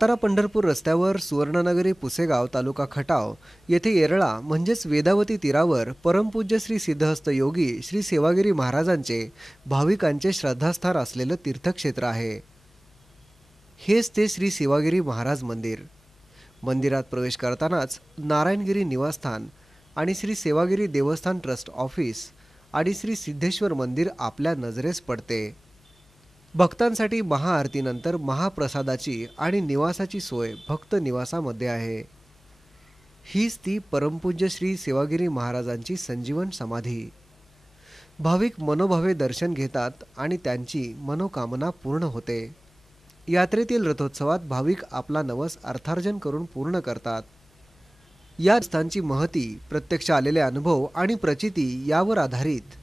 सातारा पंढरपूर रस्त्यावर सुवर्णनगरी पुसेगाव तालुका खटाव येथे येरळा म्हणजेच वेदावती तीरावर परमपूज्य श्री सिद्धहस्त योगी श्री सेवागिरी महाराजांचे भाविकांचे श्रद्धास्थान असलेले तीर्थक्षेत्र आहे। हेच ते श्री सेवागिरी महाराज मंदिर। मंदिरात प्रवेश करतानाच नारायणगिरी निवासस्थान आणि श्री सेवागिरी देवस्थान ट्रस्ट ऑफिस आणि श्री सिद्धेश्वर मंदिर आपल्या नजरेस पडते। भक्तांसाठी महाआरतीनंतर महाप्रसादाची आणि निवासाची सोय भक्त निवासामध्ये आहे। हीच ती परमपूज्य श्री सेवागिरी महाराजांची संजीवन समाधी। भाविक मनोभावे दर्शन घेतात आणि त्यांची मनोकामना पूर्ण होते। यात्रेतील रथोत्सवात भाविक आपला नवस अर्थार्जन करून पूर्ण करतात। या स्थानची महती, प्रत्यक्ष आलेले अनुभव आणि प्रचिती यावर आधारित।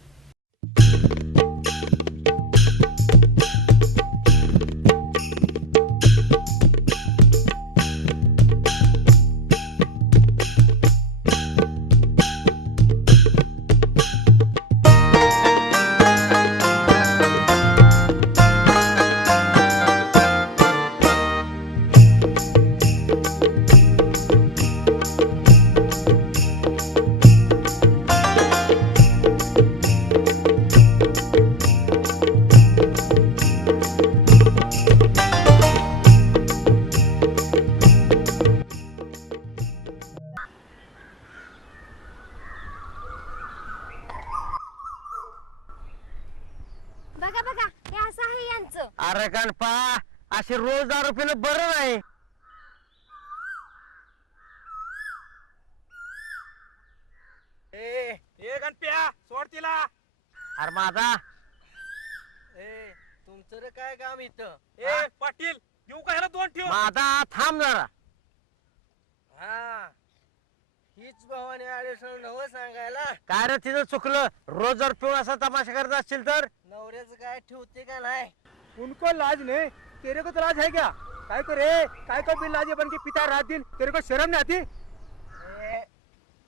बघा बघा हे असं आहे यांचं। अरे गणपा, असे रोज दारू पिणं बरं नाही। ए गणप्या सोड तिला। अरे माझा तुमचं रे काय काम इथं? ए पाटील येऊ का ह्याला दोन ठेव। माझा थांब जरा। हा हीच भवानी आडेसळ नव सांगायला। काय रे तिथं चुकलं? रोज जर पिऊन असा तमाशा करत असतील तर नवऱ्याचं काय ठेवते का नाही? उनको लाज नहीं, तेरे को तो लाज है क्या? काय को रे, काय को बिन लाजे बन के पिता रात दिन, तेरे को शर्म नहीं आती?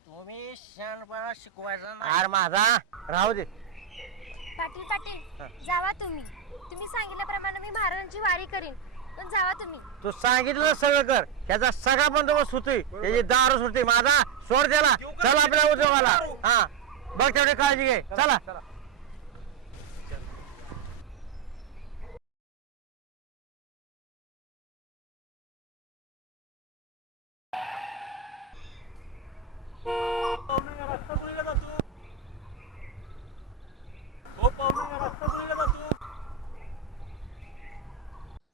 तुम्ही शहाणपणा शिकवायचा नाही। अरे माझा राहू दे। पाटील पाटील जावा तुम्ही। तुम्ही सांगितल्याप्रमाणे मी महाराजांची वारी करीन, पण जावा तुम्ही। तू सांगितलं सगळं कर, त्याचा सगळा बंदोबस्त होतोय, त्याची दारू सुटते। माझा सोड त्याला, चल आपल्या उद्योगाला। हा बघ तेवढी काळजी घे, चला।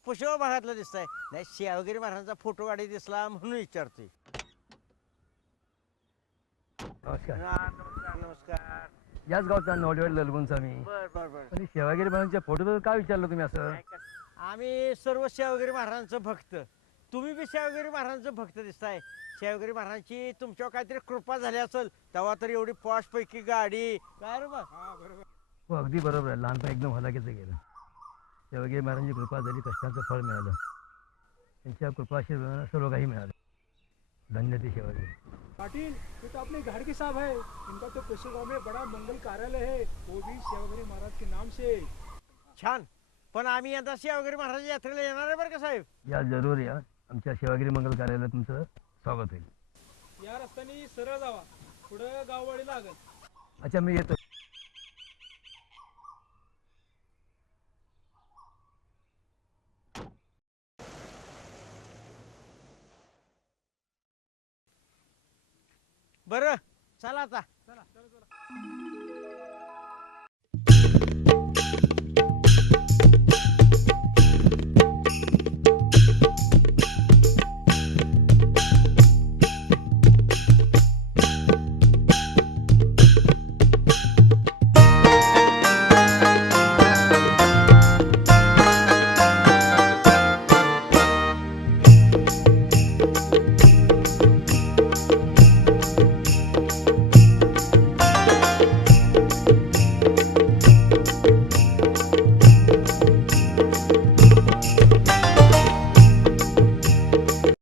पुष्कळ भागातलं दिसतंय, नाही सेवागिरी महाराजांचा फोटो गाडी दिसला म्हणून विचारतोय। नमस्कार। नमस्कार नमस्कार। याच गावचा नवडेवाड ललगुणचा मी। बर बर बर। पण सेवागिरी महाराजांच्या फोटोबद्दल काय विचारलं तुम्ही असं? आम्ही सर्व सेवागिरी महाराजांचं भक्त, तुम्ही बी सेवागिरी महाराजांचं भक्त दिसताय। सेवागिरी महाराजांची तुमच्यावर काहीतरी कृपा झाली असेल, तेव्हा तर एवढी पॉश पैकी गाडी काय रे बा? हो अगदी बरोबर आहे, लहानपण एकदम हलाखीचं गेलं। सेवागिरी महाराजांची कृपा झाली, कष्टाचं फळ मिळालं। त्यांच्या कृपाशीर्वादाने सर्व काही मिळालं। धन्य थे सेवागिरी। पाटिल ये तो अपने घर के साहब है, इनका तो कृषि गांव में बड़ा मंगल कार्यालय है, वो भी सेवागिरी महाराज के नाम से। छान, पण आम्ही आता सेवागिरी महाराज यात्रेला येणार आहे बरं का साहेब? या जरूर या, आमच्या सेवागिरी मंगल कार्यालयात तुमचं स्वागत होईल। या रस्त्याने सरळ जावा, पुढे गाववाडी लागल। अच्छा मी येतो। बरं चला आता। चला चला चला।